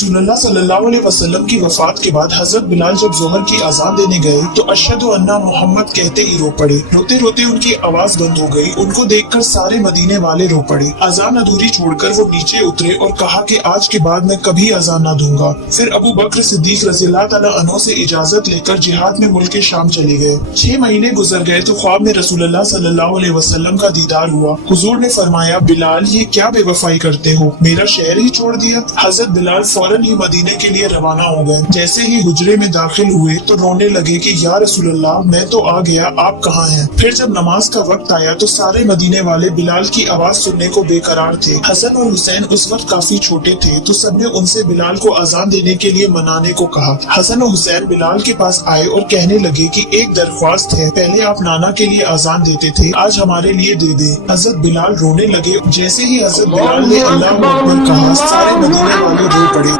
रसूलुल्लाह सल्लल्लाहु अलैहि वसल्लम की वफात के बाद हजरत बिलाल जब जोहर की अजान देने गए तो अशहदु अन्ना मोहम्मद कहते ही रो पड़े। रोते रोते उनकी आवाज बंद हो गई। उनको देखकर सारे मदीने वाले रो पड़े। अजान अधूरी छोड़कर वो नीचे उतरे और कहा कि आज के बाद मैं कभी अजान न दूंगा। फिर अबू बकर सिद्दीक रज़ियल्लाहु तआला अन्हु से इजाजत लेकर जिहाद में मुल्क शाम चले गए। 6 महीने गुजर गए तो ख्वाब में रसूलुल्लाह सल्लल्लाहु अलैहि वसल्लम का दीदार हुआ। हुजूर ने फरमाया, बिलाल ये क्या बेवफाई करते हो, मेरा शहर ही छोड़ दिया। हजरत बिलाल फौरन ही मदीने के लिए रवाना हो गए। जैसे ही हुजरे में दाखिल हुए तो रोने लगे कि या रसूलुल्लाह मैं तो आ गया, आप कहाँ हैं। फिर जब नमाज का वक्त आया तो सारे मदीने वाले बिलाल की आवाज सुनने को बेकरार थे। हसन और हुसैन उस वक्त काफी छोटे थे तो सबने उनसे बिलाल को अजान देने के लिए मनाने को कहा। हसन और हुसैन बिलाल के पास आए और कहने लगे कि एक दरख्वास्त है, पहले आप नाना के लिए अजान देते थे, आज हमारे लिए दे दे। हजरत बिलाल रोने लगे। जैसे ही हजरत बिलाल ने अल्लाहु अकबर कहा सारे मदीने वाले रो पड़े।